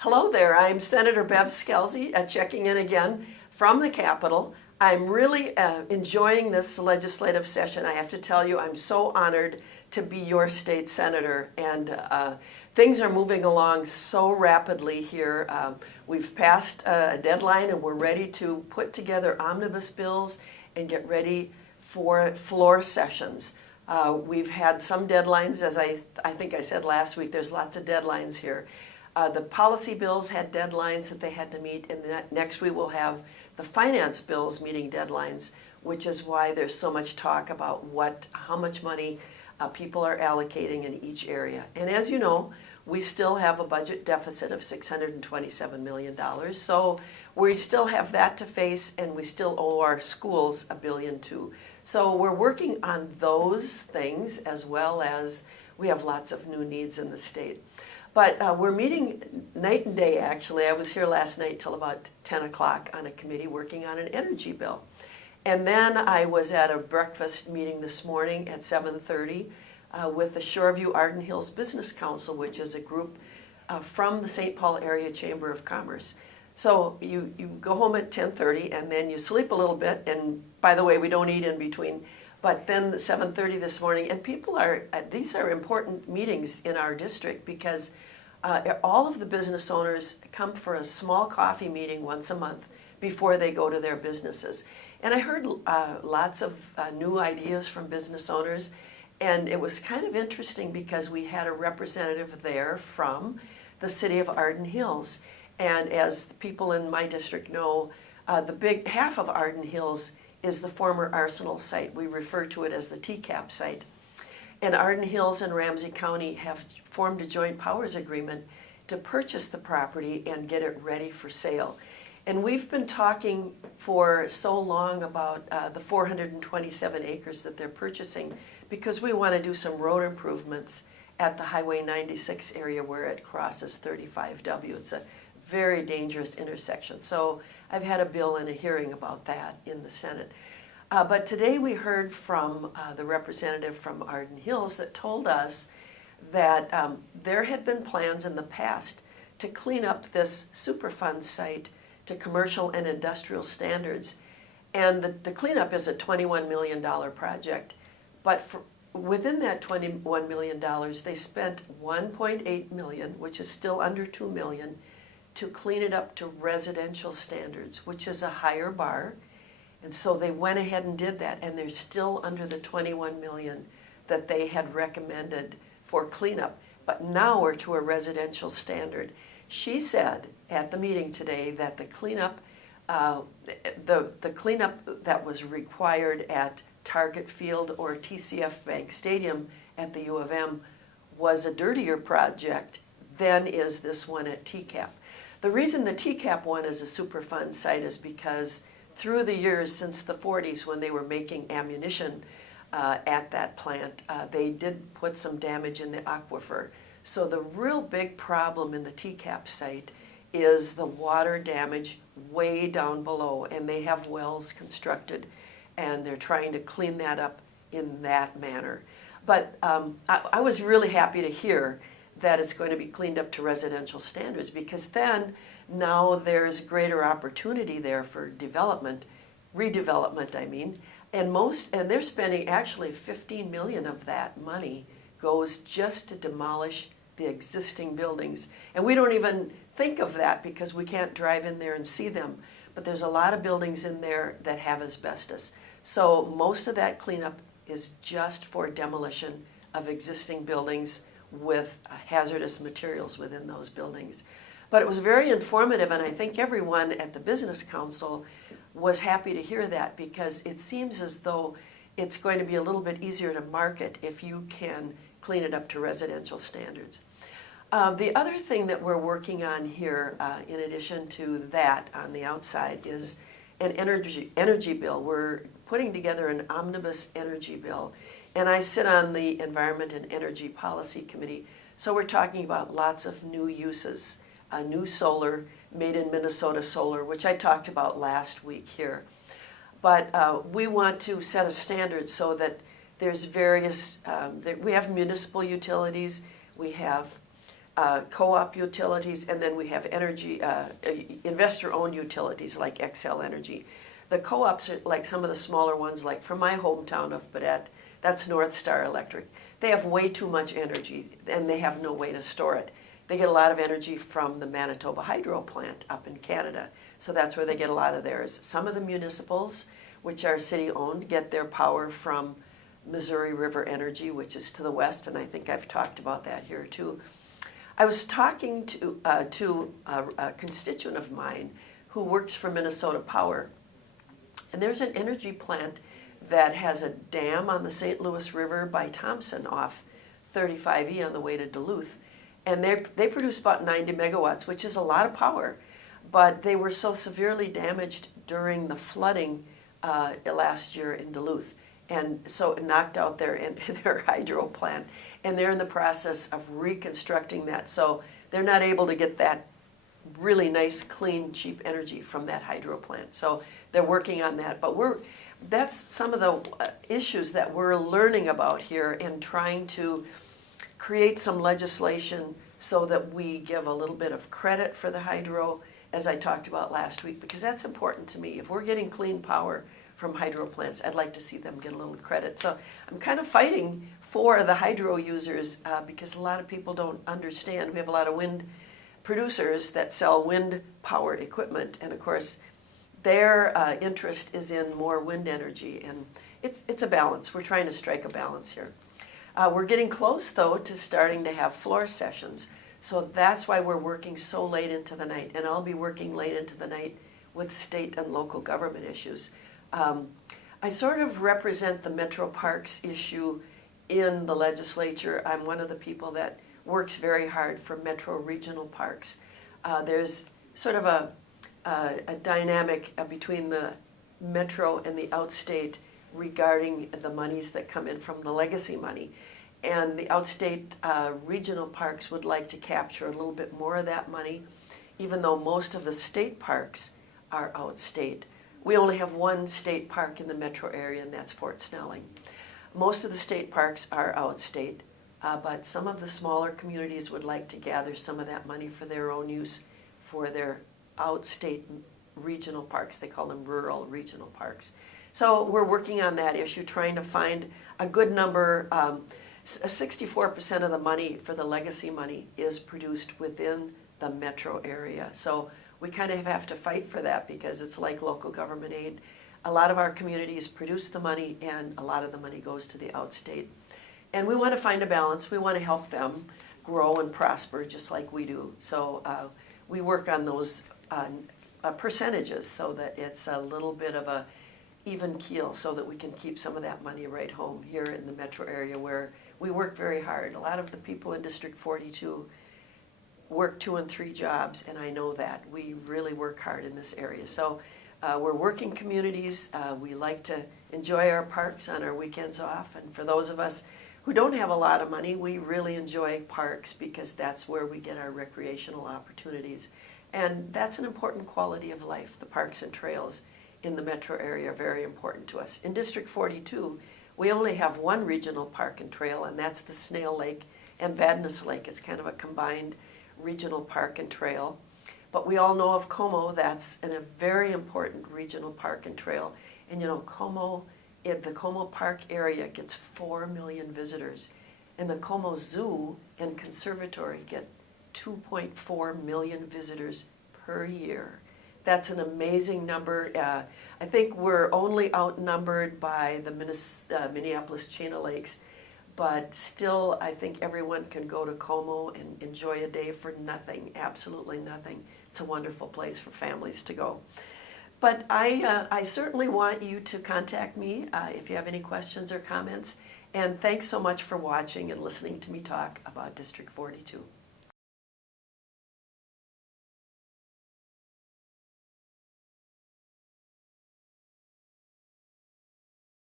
Hello there, I'm Senator Bev Scalze checking in again from the Capitol. I'm really enjoying this legislative session. I have to tell you, I'm so honored to be your state senator, and things are moving along so rapidly here. We've passed a deadline and we're ready to put together omnibus bills and get ready for floor sessions. We've had some deadlines, as I think I said last week, there's lots of deadlines here. The policy bills had deadlines that they had to meet, and next we will have the finance bills meeting deadlines, which is why there's so much talk about how much money people are allocating in each area. And as you know, we still have a budget deficit of $627 million, so we still have that to face, and we still owe our schools $1.2 billion. So we're working on those things, as well as we have lots of new needs in the state. But we're meeting night and day, actually. I was here last night till about 10 o'clock on a committee working on an energy bill. And then I was at a breakfast meeting this morning at 7:30 with the Shoreview Arden Hills Business Council, which is a group from the St. Paul Area Chamber of Commerce. So you go home at 10:30 and then you sleep a little bit, and by the way, we don't eat in between. But then 7:30 this morning, and these are important meetings in our district because all of the business owners come for a small coffee meeting once a month before they go to their businesses. And I heard lots of new ideas from business owners, and it was kind of interesting because we had a representative there from the city of Arden Hills. And as the people in my district know, the big half of Arden Hills is the former Arsenal site. We refer to it as the TCAAP site. And Arden Hills and Ramsey County have formed a joint powers agreement to purchase the property and get it ready for sale. And we've been talking for so long about the 427 acres that they're purchasing because we want to do some road improvements at the Highway 96 area where it crosses 35W. It's a very dangerous intersection. So I've had a bill and a hearing about that in the Senate. But today we heard from the representative from Arden Hills that told us that there had been plans in the past to clean up this Superfund site to commercial and industrial standards. And the cleanup is a $21 million project. But within that $21 million, they spent $1.8 million, which is still under $2 million, to clean it up to residential standards, which is a higher bar. And so they went ahead and did that, and they're still under the $21 million that they had recommended for cleanup. But now we're to a residential standard. She said at the meeting today that the cleanup, the cleanup that was required at Target Field or TCF Bank Stadium at the U of M was a dirtier project than is this one at TCAAP. The reason the TCAAP one is a Superfund site is because through the years since the 40s when they were making ammunition at that plant, they did put some damage in the aquifer. So the real big problem in the TCAAP site is the water damage way down below, and they have wells constructed and they're trying to clean that up in that manner. But I was really happy to hear that it's going to be cleaned up to residential standards, because then now there's greater opportunity there for development, redevelopment I mean, and they're spending actually $15 million of that money goes just to demolish the existing buildings. And we don't even think of that because we can't drive in there and see them, but there's a lot of buildings in there that have asbestos. So most of that cleanup is just for demolition of existing buildings with hazardous materials within those buildings. But it was very informative, and I think everyone at the Business Council was happy to hear that, because it seems as though it's going to be a little bit easier to market if you can clean it up to residential standards. The other thing that we're working on here, in addition to that on the outside, is an energy bill. We're putting together an omnibus energy bill. And I sit on the Environment and Energy Policy Committee, so we're talking about lots of new uses, new solar, made in Minnesota solar, which I talked about last week here. But we want to set a standard so that there's various, we have municipal utilities, we have co-op utilities, and then we have energy, investor-owned utilities like Xcel Energy. The co-ops are like some of the smaller ones, like from my hometown of Baudette, that's North Star Electric. They have way too much energy, and they have no way to store it. They get a lot of energy from the Manitoba Hydro plant up in Canada, so that's where they get a lot of theirs. Some of the municipals, which are city-owned, get their power from Missouri River Energy, which is to the west, and I think I've talked about that here too. I was talking to a constituent of mine who works for Minnesota Power, and there's an energy plant that has a dam on the St. Louis River by Thompson off 35E on the way to Duluth. And they produce about 90 megawatts, which is a lot of power. But they were so severely damaged during the flooding last year in Duluth. And so it knocked out their hydro plant. And they're in the process of reconstructing that. So they're not able to get that really nice, clean, cheap energy from that hydro plant. So they're working on that. But that's some of the issues that we're learning about here and trying to create some legislation so that we give a little bit of credit for the hydro, as I talked about last week, because that's important to me. If we're getting clean power from hydro plants, I'd like to see them get a little credit. So I'm kind of fighting for the hydro users because a lot of people don't understand. We have a lot of wind producers that sell wind power equipment, and of course their interest is in more wind energy, and it's a balance. We're trying to strike a balance here. We're getting close, though, to starting to have floor sessions, so that's why we're working so late into the night, and I'll be working late into the night with state and local government issues. I sort of represent the Metro Parks issue in the legislature. I'm one of the people that works very hard for Metro Regional Parks. There's sort of a dynamic between the Metro and the outstate regarding the monies that come in from the legacy money. And the outstate regional parks would like to capture a little bit more of that money, even though most of the state parks are outstate. We only have one state park in the metro area, and that's Fort Snelling. Most of the state parks are outstate, but some of the smaller communities would like to gather some of that money for their own use for their outstate regional parks. They call them rural regional parks. So we're working on that issue, trying to find a good number. 64% of the money for the legacy money is produced within the metro area. So we kind of have to fight for that because it's like local government aid. A lot of our communities produce the money, and a lot of the money goes to the outstate. And we want to find a balance. We want to help them grow and prosper just like we do. So we work on those percentages so that it's a little bit of a even keel so that we can keep some of that money right home here in the metro area where we work very hard. A lot of the people in District 42 work 2 and 3 jobs, and I know that. We really work hard in this area. So we're working communities. We like to enjoy our parks on our weekends off, and for those of us who don't have a lot of money, we really enjoy parks because that's where we get our recreational opportunities. And that's an important quality of life. The parks and trails in the metro area are very important to us. In District 42, we only have one regional park and trail, and that's the Snail Lake and Vadnais Lake. It's kind of a combined regional park and trail. But we all know of Como. That's a very important regional park and trail. And you know, Como, the Como Park area gets 4 million visitors. And the Como Zoo and Conservatory get 2.4 million visitors per year. That's an amazing number. I think we're only outnumbered by the Minneapolis chain of lakes, but still I think everyone can go to Como and enjoy a day for nothing, absolutely nothing. It's a wonderful place for families to go. But I certainly want you to contact me if you have any questions or comments, and thanks so much for watching and listening to me talk about District 42.